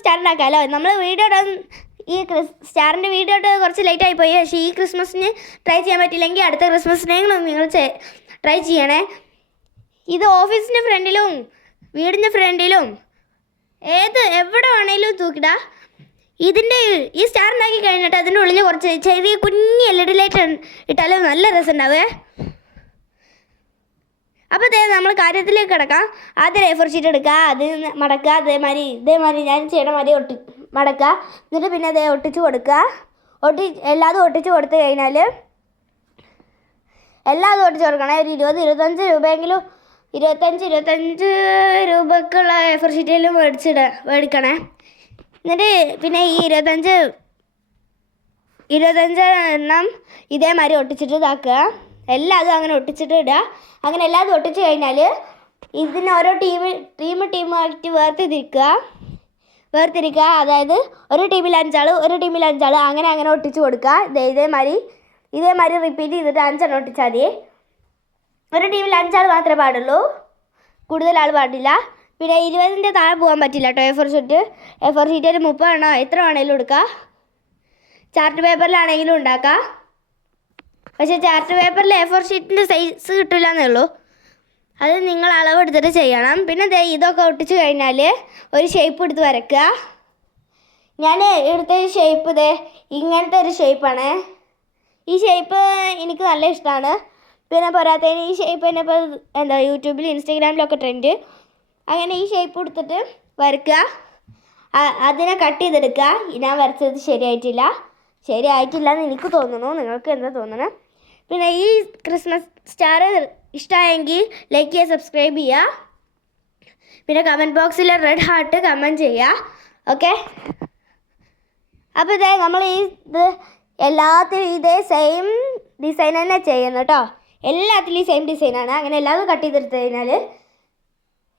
Star ഉണ്ടാക്കാമല്ലോ. നമ്മൾ video ഇടാൻ ഈ സ്റ്റാറിൻ്റെ വീഡിയോ ഇട്ട് കുറച്ച് ലേറ്റായി പോയി. പക്ഷേ ഈ ക്രിസ്മസിന് ട്രൈ ചെയ്യാൻ പറ്റില്ലെങ്കിൽ അടുത്ത ക്രിസ്മസിനെങ്കിലും നിങ്ങൾ ട്രൈ ചെയ്യണേ. ഇത് ഓഫീസിൻ്റെ ഫ്രണ്ടിലും വീടിൻ്റെ ഫ്രണ്ടിലും എവിടെ വേണേലും തൂക്കിടാ. ഈ സ്റ്റാർ ഉണ്ടാക്കി കഴിഞ്ഞിട്ട് അതിൻ്റെ ഉള്ളിൽ കുറച്ച് ചെറിയ കുഞ്ഞി LED ലൈറ്റ് ഇട്ടാലും നല്ല രസം ഉണ്ടാവേ. അപ്പോൾ നമ്മൾ കാര്യത്തിലേക്ക് കിടക്കാം. ആദ്യം A4 ഷീറ്റ് എടുക്കുക, അത് മടക്കുക, ഇതേമാതിരി ഞാൻ ചെയ്യണ മാതിരി മടക്കുക. എന്നിട്ട് പിന്നെ അത് ഒട്ടിച്ച് കൊടുക്കുക. എല്ലാതും ഒട്ടിച്ച് കൊടുത്തു കഴിഞ്ഞാൽ എല്ലാതും ഒട്ടിച്ച് കൊടുക്കണേ. ഒരു 20-25 രൂപയെങ്കിലും 25 രൂപക്കുള്ള A4 ഷീറ്റിലും മേടിക്കണേ. എന്നിട്ട് പിന്നെ ഈ 25 എണ്ണം ഇതേമാതിരി ഒട്ടിച്ചിട്ട് ഇതാക്കുക. എല്ലാതും അങ്ങനെ ഒട്ടിച്ചിട്ട് ഇടുക. അങ്ങനെ എല്ലാതും ഒട്ടിച്ച് കഴിഞ്ഞാൽ ഇതിന് ഓരോ ടീമായിട്ട് വേർതിരിക്കുക. അതായത് ഒരു ടീമിൽ 5 ആൾ, ഒരു ടീമിൽ 5 ആൾ, അങ്ങനെ ഒട്ടിച്ച് കൊടുക്കുക. ഇതേമാതിരി റിപ്പീറ്റ് ചെയ്തിട്ട് 5 എണ്ണം ഒട്ടിച്ചാൽ മതി. ഒരു ടീമിൽ 5 ആൾ മാത്രമേ പാടുള്ളൂ, കൂടുതൽ ആൾ പാടില്ല. പിന്നെ 20ൻ്റെ താഴെ പോകാൻ പറ്റില്ല കേട്ടോ. A4 ഷീറ്റിൽ 30 എണ്ണോ എത്ര വേണമെങ്കിലും എടുക്കുക. ചാർട്ട് പേപ്പറിലാണെങ്കിലും ഉണ്ടാക്കാം. പക്ഷേ ചാർട്ട് പേപ്പറിൽ A4 ഷീറ്റിൻ്റെ സൈസ് കിട്ടില്ല എന്നേ ഉള്ളൂ. അത് നിങ്ങൾ അളവെടുത്തിട്ട് ചെയ്യണം. പിന്നെ ഇതൊക്കെ ഒട്ടിച്ച് കഴിഞ്ഞാൽ ഒരു ഷേപ്പ് എടുത്ത് വരയ്ക്കുക. ഞാൻ എടുത്ത ഷേപ്പ് ഇങ്ങനത്തെ ഒരു ഷേപ്പാണ്. ഈ ഷേപ്പ് എനിക്ക് നല്ല ഇഷ്ടമാണ്. പിന്നെ പോരാത്തതിന് ഈ ഷേപ്പ് തന്നെ ഇപ്പോൾ യൂട്യൂബിൽ ഇൻസ്റ്റാഗ്രാമിലൊക്കെ ട്രെൻഡ്. അങ്ങനെ ഈ ഷേപ്പ് എടുത്തിട്ട് വരയ്ക്കുക. അതിനെ കട്ട് ചെയ്തെടുക്കുക. ഞാൻ വരച്ചത് ശരിയായിട്ടില്ല എന്ന് എനിക്ക് തോന്നുന്നു. നിങ്ങൾക്ക് എന്താ തോന്നുന്നത്? പിന്നെ ഈ ക്രിസ്മസ് സ്റ്റാർ ഇഷ്ടമായെങ്കിൽ ലൈക്ക് ചെയ്യുക, സബ്സ്ക്രൈബ് ചെയ്യുക. പിന്നെ കമൻറ്റ് ബോക്സിൽ റെഡ് ഹാർട്ട് കമൻറ്റ് ചെയ്യുക. ഓക്കെ, അപ്പോൾ നമ്മൾ എല്ലാത്തിലും ഇതേ സെയിം ഡിസൈൻ തന്നെ ചെയ്യുന്നു കേട്ടോ. എല്ലാത്തിലും സെയിം ഡിസൈനാണ്. അങ്ങനെ എല്ലാതും കട്ട് ചെയ്തെടുത്ത് കഴിഞ്ഞാൽ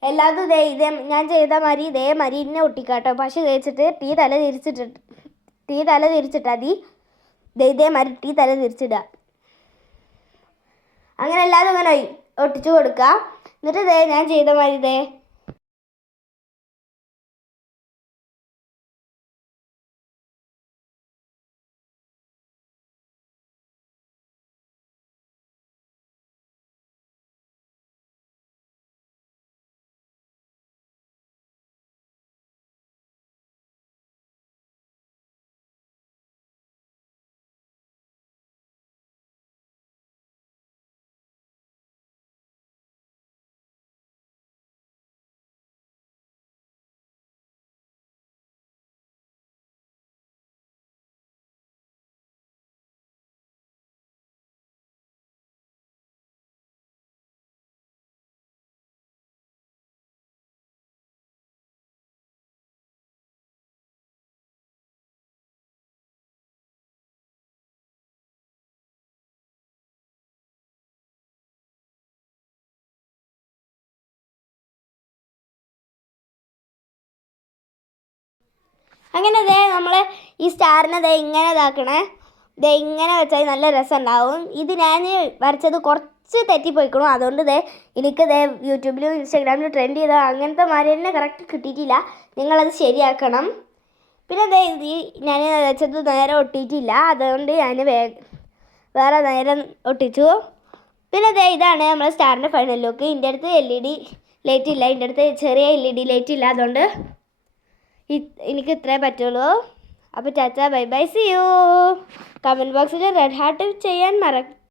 എല്ലാതും ഞാൻ ചെയ്ത മാതിരി ഇതേമാതിരി ഇന്നെ ഒട്ടിക്കാം കേട്ടോ. പക്ഷേ തേച്ചിട്ട് ടീ തല തിരിച്ചിട്ടാൽ മതി. ഇതേമാതിരി ടീ തല തിരിച്ചിടുക. അങ്ങനെ എല്ലാതും ഇങ്ങനെ ഒട്ടിച്ച് കൊടുക്കുക. എന്നിട്ട് ഞാൻ ചെയ്ത മാതിരി അങ്ങനെ നമ്മൾ ഈ സ്റ്റാറിനെ ഇങ്ങനെ ഇതാക്കണേ. ഇങ്ങനെ വെച്ചാൽ നല്ല രസം ഉണ്ടാവും. ഇത് ഞാൻ വരച്ചത് കുറച്ച് തെറ്റിപ്പോയിക്കണു. അതുകൊണ്ട് എനിക്ക് യൂട്യൂബിലും ഇൻസ്റ്റാഗ്രാമിലും ട്രെൻഡ് ചെയ്ത അങ്ങനത്തെ മാതിരി തന്നെ കറക്റ്റ് കിട്ടിയിട്ടില്ല. നിങ്ങളത് ശരിയാക്കണം. പിന്നെ ഞാൻ വെച്ചത് നേരെ ഒട്ടിയിട്ടില്ല. അതുകൊണ്ട് ഞാൻ വേറെ നേരെ ഒട്ടിച്ചു. പിന്നെ ഇതാണ് നമ്മുടെ സ്റ്റാറിൻ്റെ ഫൈനൽ ലുക്ക്. ഇതിൻ്റെ അടുത്ത് LED ലൈറ്റ് ഇല്ല. ഇതിൻ്റെ അടുത്ത് ചെറിയ LED ലൈറ്റ് ഇല്ല. അതുകൊണ്ട് എനിക്ക് ഇത്രേ പറ്റുള്ളൂ. അപ്പോൾ ചാച്ച bye bye, see you. Comment ബോക്സിൽ റെഡ് ഹാർട്ട് ചെയ്യാൻ